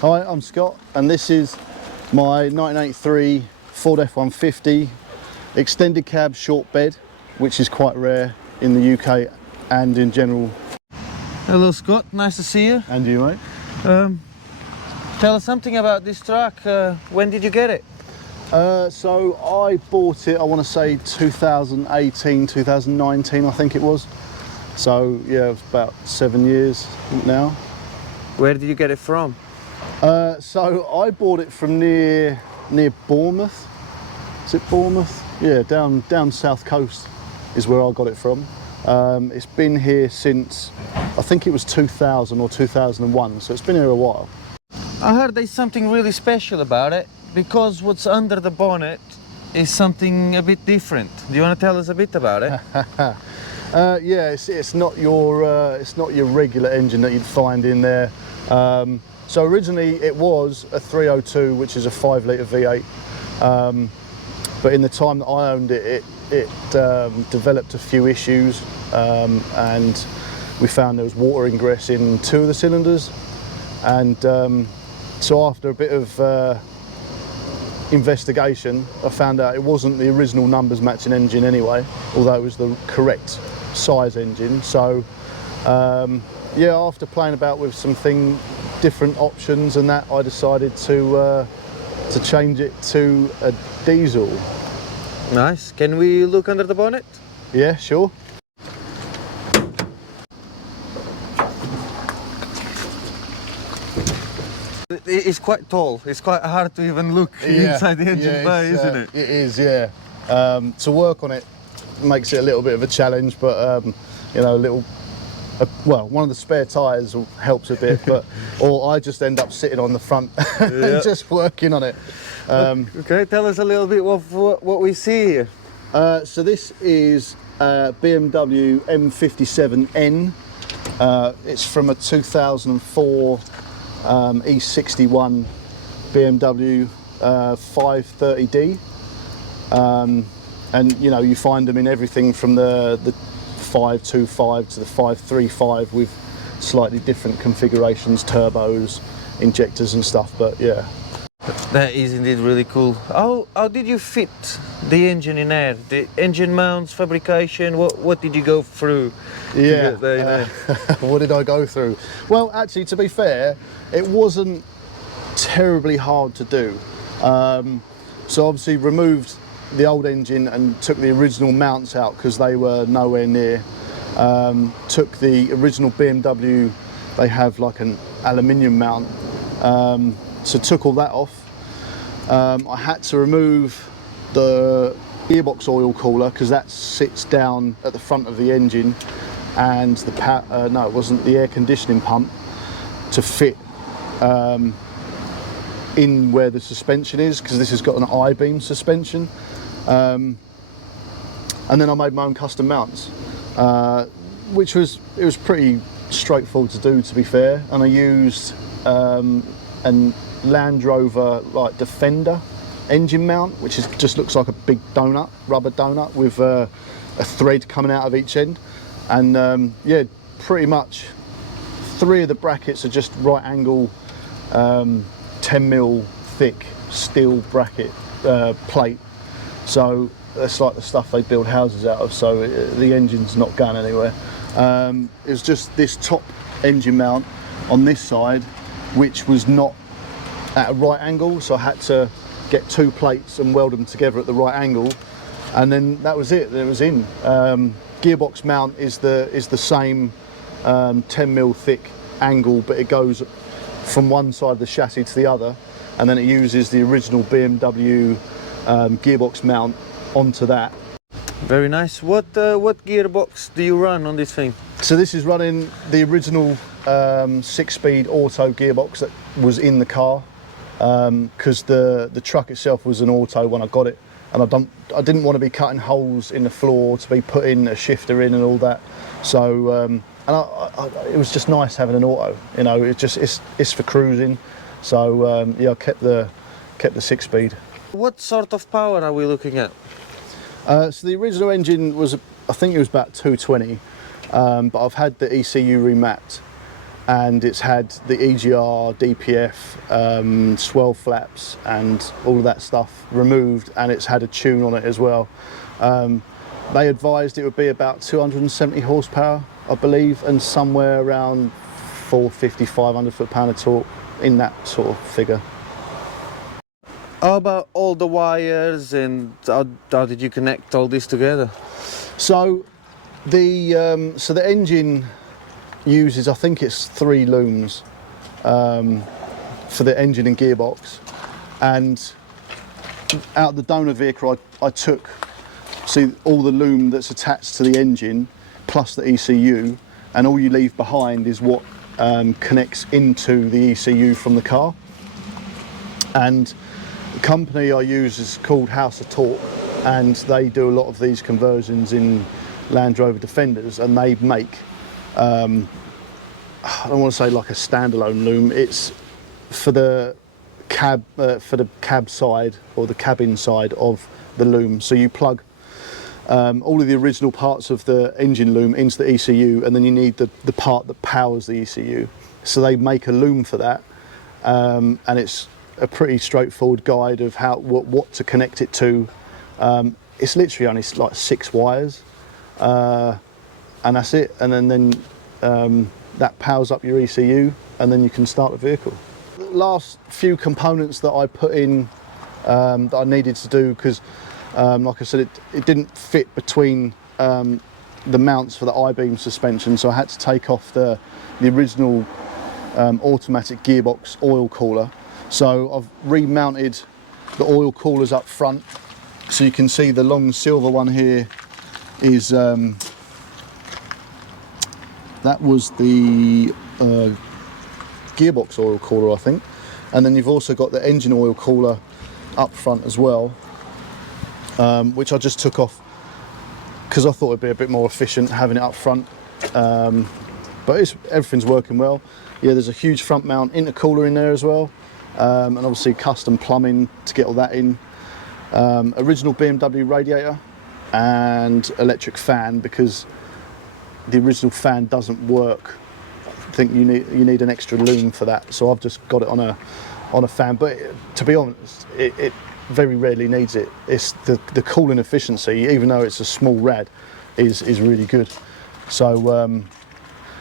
Hi, I'm Scott, and this is my 1983 Ford F150 extended cab short bed, which is quite rare in the UK and in general. Hello Scott, nice to see you. And you, mate? Tell us something about this truck. When did you get it? So I bought it, I want to say 2018, 2019 I think it was. So yeah, it was about 7 years now. Where did you get it from? So I bought it from near Bournemouth. Is it Bournemouth? Yeah, down south coast is where I got it from. It's been here since, I think it was 2000 or 2001, so it's been here a while. I heard there's something really special about it, because what's under the bonnet is something a bit different. Do you want to tell us a bit about it? Yeah, it's not your regular engine that you'd find in there. So originally it was a 302, which is a 5-litre V8. But in the time that I owned it, it developed a few issues, and we found there was water ingress in 2 of the cylinders. And so after a bit of investigation, I found out it wasn't the original numbers matching engine anyway, although it was the correct size engine. So yeah, after playing about with some different options and that, I decided to change it to a diesel. Nice. Can we look under the bonnet? Yeah, sure. It's quite tall. It's quite hard to even look inside the engine bay, isn't it? It is, yeah. To work on it makes it a little bit of a challenge, but you know, well, one of the spare tyres helps a bit, but or I just end up sitting on the front and just working on it. Okay, tell us a little bit of what we see here. So this is BMW M57N. It's from a 2004 E61 BMW 530D, and you know, you find them in everything from the 525 to the 535 with slightly different configurations, turbos, injectors and stuff. But yeah, that is indeed really cool. How did you fit the engine in there? The engine mounts, fabrication, what did you go through? Yeah, what did I go through? Well, actually, to be fair, it wasn't terribly hard to do. So obviously removed the old engine and took the original mounts out because they were nowhere near. Took the original BMW, they have like an aluminium mount, so took all that off. I had to remove the gearbox oil cooler because that sits down at the front of the engine, and the no, it wasn't, the air conditioning pump to fit in where the suspension is, because this has got an I-beam suspension. And then I made my own custom mounts, which was pretty straightforward to do, to be fair. And I used an Land Rover like Defender engine mount, which just looks like a big donut, rubber donut with a thread coming out of each end. And yeah, pretty much 3 of the brackets are just right angle 10mm thick steel bracket plate. So that's like the stuff they build houses out of, so the engine's not going anywhere. It was just this top engine mount on this side, which was not at a right angle, so I had to get 2 plates and weld them together at the right angle, and then that was it. It was in. Gearbox mount is the same 10mm thick angle, but it goes from one side of the chassis to the other, and then it uses the original BMW gearbox mount onto that. Very nice. What gearbox do you run on this thing? So this is running the original 6-speed auto gearbox that was in the car, because the truck itself was an auto when I got it, and I didn't want to be cutting holes in the floor to be putting a shifter in and all that. So and it was just nice having an auto. You know, it's for cruising. So yeah, I kept the 6-speed. What sort of power are we looking at? So the original engine was, I think it was about 220, but I've had the ECU remapped, and it's had the EGR, DPF, swell flaps and all of that stuff removed, and it's had a tune on it as well. They advised it would be about 270 horsepower, I believe, and somewhere around 450, 500 foot-pound of torque, in that sort of figure. How about all the wires, and how did you connect all this together? So the engine uses, I think it's 3 looms for the engine and gearbox, and out of the donor vehicle I took, see, all the loom that's attached to the engine plus the ECU, and all you leave behind is what connects into the ECU from the car. And the company I use is called House of Torque, and they do a lot of these conversions in Land Rover Defenders, and they make I don't want to say like a standalone loom. It's for the cab side or the cabin side of the loom. So you plug all of the original parts of the engine loom into the ECU, and then you need the part that powers the ECU. So they make a loom for that, and it's a pretty straightforward guide of what to connect it to. It's literally only like 6 wires, and that's it. And then that powers up your ECU, and then you can start the vehicle. The last few components that I put in that I needed to do, because like I said, it didn't fit between the mounts for the I-beam suspension, so I had to take off the original automatic gearbox oil cooler. So I've remounted the oil coolers up front, so you can see the long silver one here is that was the gearbox oil cooler, I think, and then you've also got the engine oil cooler up front as well, which I just took off because I thought it'd be a bit more efficient having it up front, but everything's working well. Yeah, there's a huge front mount intercooler in there as well, and obviously custom plumbing to get all that in. Original BMW radiator and electric fan, because the original fan doesn't work. I think you need an extra loom for that, so I've just got it on a fan. But to be honest, it very rarely needs it. It's the cooling efficiency, even though it's a small rad, is really good. So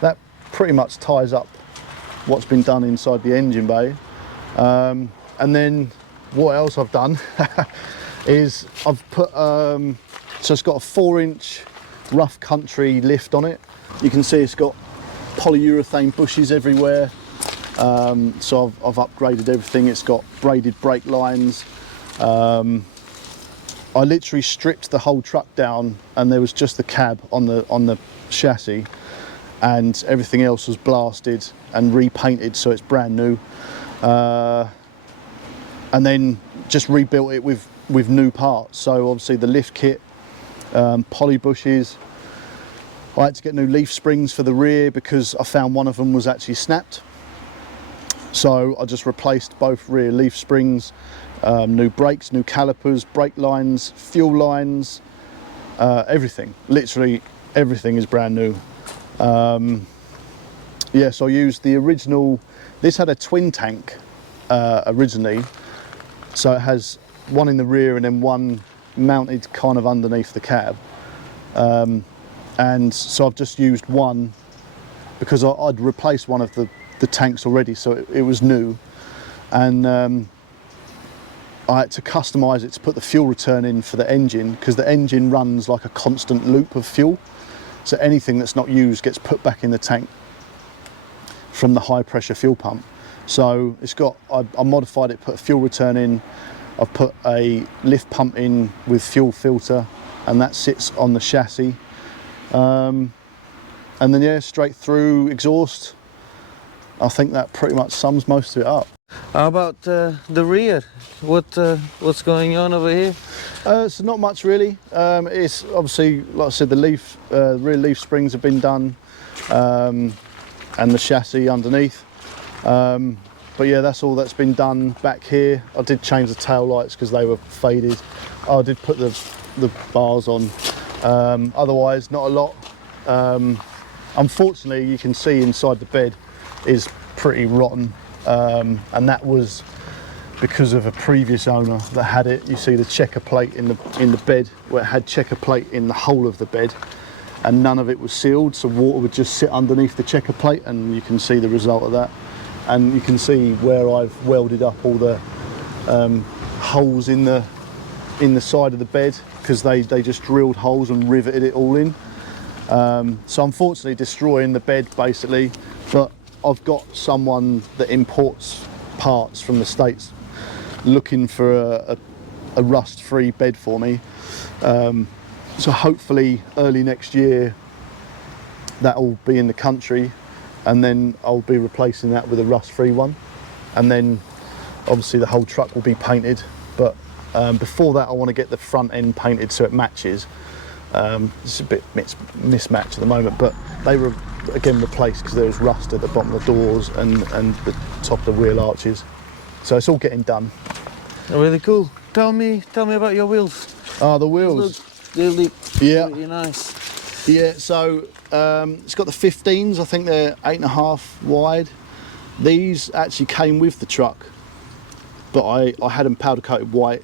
that pretty much ties up what's been done inside the engine bay. And then what else I've done is I've put so it's got a 4-inch rough country lift on it. You can see it's got polyurethane bushes everywhere, so I've upgraded everything. It's got braided brake lines. I literally stripped the whole truck down, and there was just the cab on the chassis, and everything else was blasted and repainted, so it's brand new. And then just rebuilt it with new parts. So obviously the lift kit, poly bushes. I had to get new leaf springs for the rear because I found one of them was actually snapped. So I just replaced both rear leaf springs, new brakes, new calipers, brake lines, fuel lines, everything. Literally everything is brand new. Yeah, so I used the original. This had a twin tank originally, so it has one in the rear and then one mounted kind of underneath the cab. And so I've just used one because I'd replaced one of the tanks already, so it was new. And I had to customise it to put the fuel return in for the engine, because the engine runs like a constant loop of fuel. So anything that's not used gets put back in the tank from the high pressure fuel pump. So it's got, I modified it, put a fuel return in. I've put a lift pump in with fuel filter, and that sits on the chassis. And then yeah, straight through exhaust. I think that pretty much sums most of it up. How about the rear? What's going on over here? So not much really. It's obviously, like I said, the rear leaf springs have been done, and the chassis underneath. But yeah, that's all that's been done back here. I did change the tail lights because they were faded. I did put the bars on. Otherwise, not a lot. Unfortunately, you can see inside the bed is pretty rotten, and that was because of a previous owner that had it. You see the checker plate in the bed, where it had checker plate in the whole of the bed, and none of it was sealed, so water would just sit underneath the checker plate, and you can see the result of that. And you can see where I've welded up all the holes in the side of the bed, because they just drilled holes and riveted it all in. So unfortunately destroying the bed basically, but I've got someone that imports parts from the States looking for a rust-free bed for me. So hopefully early next year that'll be in the country, and then I'll be replacing that with a rust-free one, and then obviously the whole truck will be painted. But before that I want to get the front end painted so it matches. It's a bit mismatched at the moment, but they were again replaced because there was rust at the bottom of the doors and the top of the wheel arches. So it's all getting done. Really cool. Tell me about your wheels. Oh, the wheels. Really, yeah, really nice. Yeah, so it's got the 15s. I think they're 8.5 wide. These actually came with the truck, but I had them powder coated white,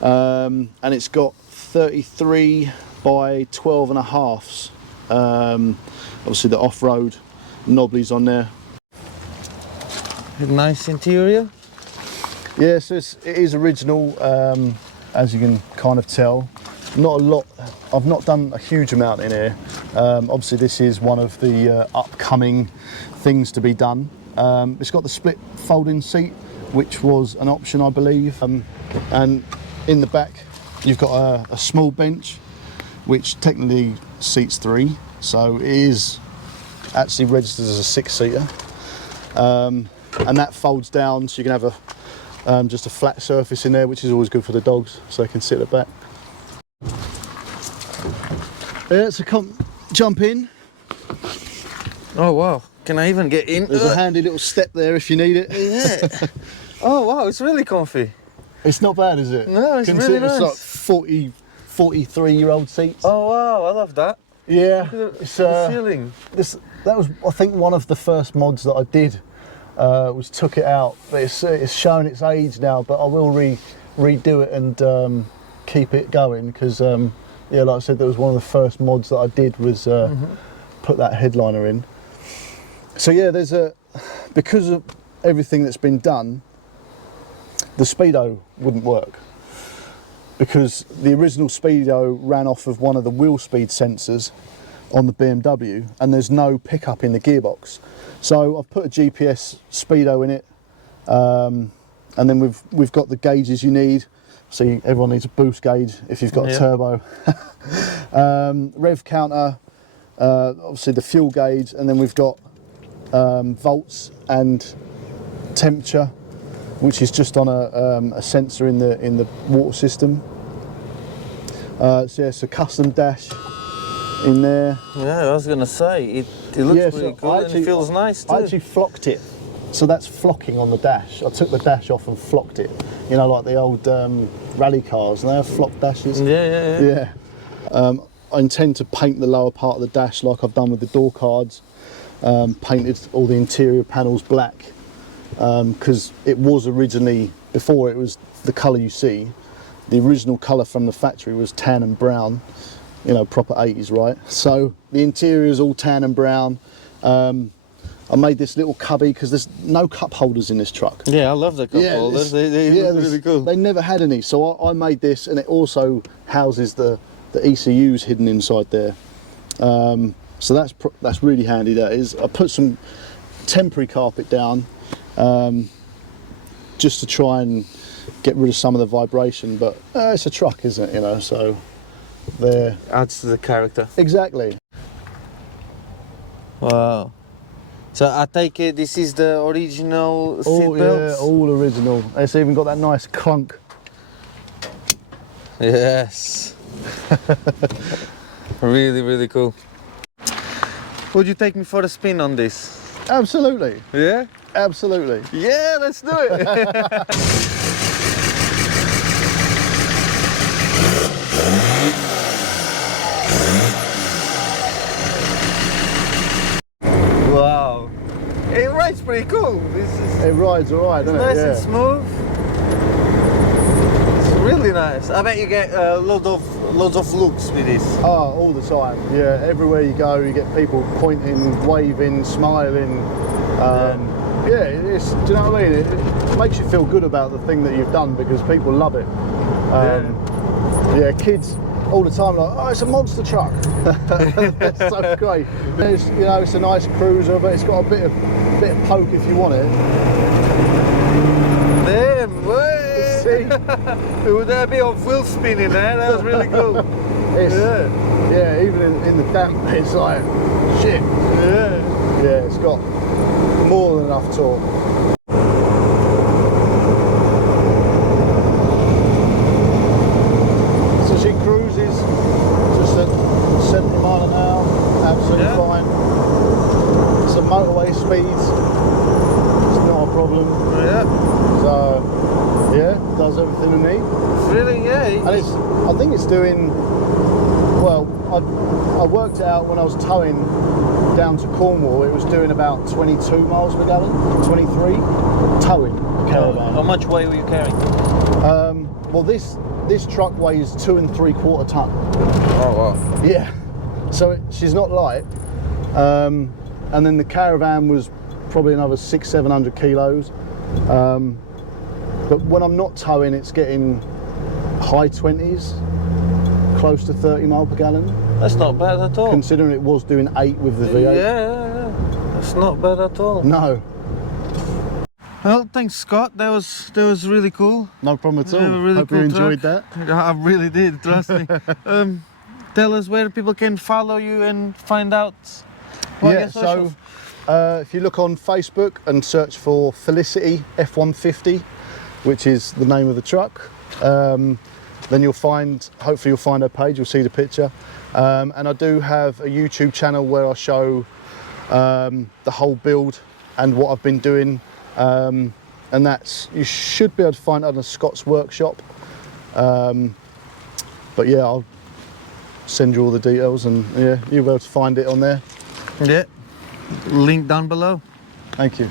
and it's got 33 by 12.5s. Obviously the off-road knobblies on there. Nice interior. Yeah, so it is original, as you can kind of tell. Not a lot. I've not done a huge amount in here. Obviously this is one of the upcoming things to be done. It's got the split folding seat, which was an option I believe, and in the back you've got a small bench which technically seats 3, so it is actually registered as a 6-seater, and that folds down so you can have just a flat surface in there, which is always good for the dogs so they can sit at the back. Yeah, so come jump in. Oh wow, can I even get in? There's a handy little step there if you need it. Yeah. Oh wow, it's really comfy. It's not bad, is it? No, it's really nice. It's like 43-year-old seats. Oh wow, I love that. Yeah, it's the ceiling. That was, I think, one of the first mods that I did. Was took it out, but it's shown its age now. But I will redo it and keep it going, because yeah, like I said, that was one of the first mods that I did was put that headliner in. So yeah, because of everything that's been done, the speedo wouldn't work, because the original speedo ran off of one of the wheel speed sensors on the BMW, and there's no pickup in the gearbox. So I've put a GPS speedo in it, and then we've got the gauges you need. See, everyone needs a boost gauge if you've got a turbo. Rev counter, obviously the fuel gauge, and then we've got volts and temperature, which is just on a sensor in the water system. So yeah, it's a custom dash in there. Yeah, I was gonna say it looks pretty cool, and it feels nice too. I actually flocked it, so that's flocking on the dash. I took the dash off and flocked it. You know, like the old rally cars, and they have flock dashes. Yeah. I intend to paint the lower part of the dash like I've done with the door cards. Painted all the interior panels black, because it was originally, before it was the colour you see, the original colour from the factory was tan and brown, you know, proper 80s, right? So the interior is all tan and brown. I made this little cubby because there's no cup holders in this truck. Yeah, I love the cup holders. They look really cool. They never had any, so I made this, and it also houses the ECUs hidden inside there. So that's really handy. That is. I put some temporary carpet down just to try and get rid of some of the vibration, but it's a truck, isn't it? You know, so there adds to the character. Exactly. Wow. So I take it this is the original seat belts? Yeah, all original. It's even got that nice clunk. Yes. Really, really cool. Would you take me for a spin on this? Absolutely. Yeah? Absolutely. Yeah, let's do it. Wow. It pretty cool. It rides alright, doesn't Nice it? and smooth. It's really nice. I bet you get loads of looks with this. Oh, all the time. Yeah, everywhere you go, you get people pointing, waving, smiling. Yeah, it's, do you know what I mean? It makes you feel good about the thing that you've done because people love it. Yeah, kids all the time like, oh, it's a monster truck. That's so great. It's, you know, it's a nice cruiser, but it's got a bit of poke if you want it. Damn, See? would there be of wheel spinning there? That was really cool. Yeah, even in the damp, it's like, shit. Yeah, it's got more than enough torque. So she cruises just at 70 mile an hour, absolutely fine. Some motorway speeds, it's not a problem. So, yeah, does everything it needs. Really, yeah. And it's, I think it's doing, well, I worked it out when I was towing down to Cornwall, it was doing about 22 miles per gallon, 23, towing a caravan. How much weight were you carrying? Well, this truck weighs 2 3/4 ton. Oh, wow. Yeah, so she's not light. And then the caravan was probably another 600-700 kilos. But when I'm not towing, it's getting high 20s, close to 30 mile per gallon. That's not bad at all. Considering it was doing 8 with the V8. Yeah. That's not bad at all. No. Well, thanks, Scott. That was really cool. No problem at all. Yeah, really Hope cool you enjoyed truck. that. I really did, trust me. Tell us where people can follow you and find out what your socials. So if you look on Facebook and search for Felicity F150, which is the name of the truck, then hopefully you'll find her page, you'll see the picture. And I do have a YouTube channel where I show the whole build and what I've been doing. And you should be able to find it under Scott's Workshop. But yeah, I'll send you all the details and yeah, you'll be able to find it on there. Yeah, link down below. Thank you.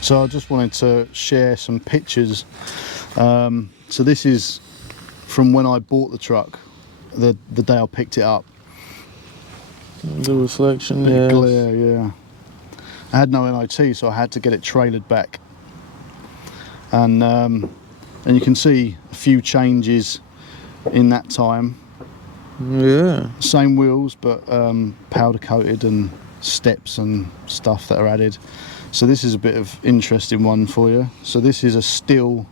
So I just wanted to share some pictures. So this is from when I bought the truck, the day I picked it up. The reflection, The glare, yeah. I had no MOT, so I had to get it trailered back. And you can see a few changes in that time. Yeah. Same wheels, but powder coated and steps and stuff that are added. So this is a bit of interesting one for you. So this is a still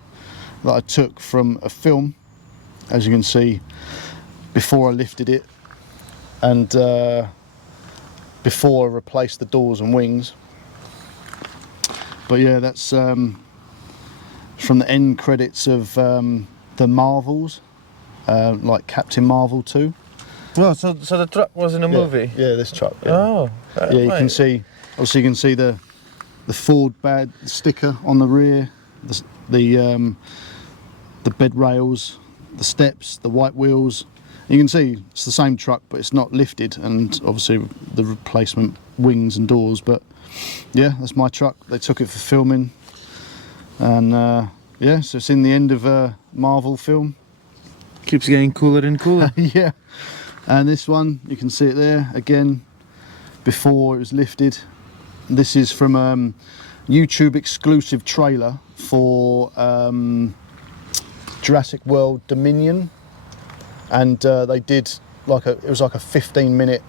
that I took from a film, as you can see, before I lifted it and before I replaced the doors and wings. But yeah, that's from the end credits of the Marvels, like Captain Marvel 2. Oh, so the truck was in a movie? Yeah, this truck. Yeah. Oh. Yeah, you can see, obviously you can see the Ford badge sticker on the rear, the bed rails, the steps, the white wheels. You can see it's the same truck, but it's not lifted, and obviously the replacement wings and doors. But yeah, that's my truck. They took it for filming, and yeah, so it's in the end of a Marvel film. Keeps getting cooler and cooler. Yeah, and this one, you can see it there again, before it was lifted. This is from YouTube exclusive trailer for Jurassic World Dominion, and they did it was like a 15-minute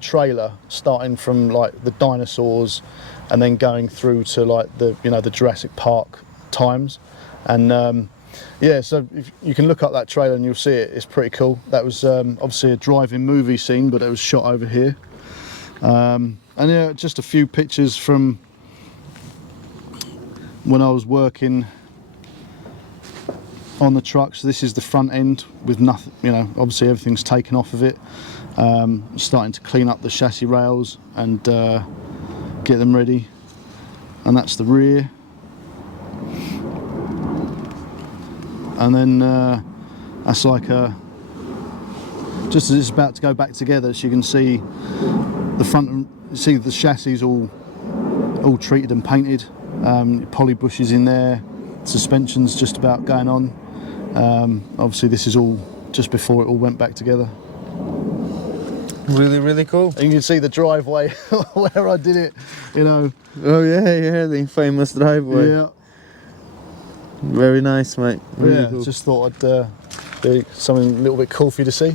trailer, starting from like the dinosaurs and then going through to like the the Jurassic Park times. And yeah, so if you can look up that trailer and you'll see it. It's pretty cool. That was obviously a drive-in movie scene, but it was shot over here. And yeah, just a few pictures from when I was working on the truck. So this is the front end with nothing, obviously everything's taken off of it. Starting to clean up the chassis rails and get them ready. And that's the rear. And then that's like just as it's about to go back together, so you can see the front, see the chassis all treated and painted. Poly bushes in there, suspension's just about going on. Obviously this is all just before it all went back together. Really, really cool. And you can see the driveway where I did it, Oh yeah, the famous driveway. Yeah. Very nice, mate. Really Yeah, cool. just thought I'd do something a little bit cool for you to see.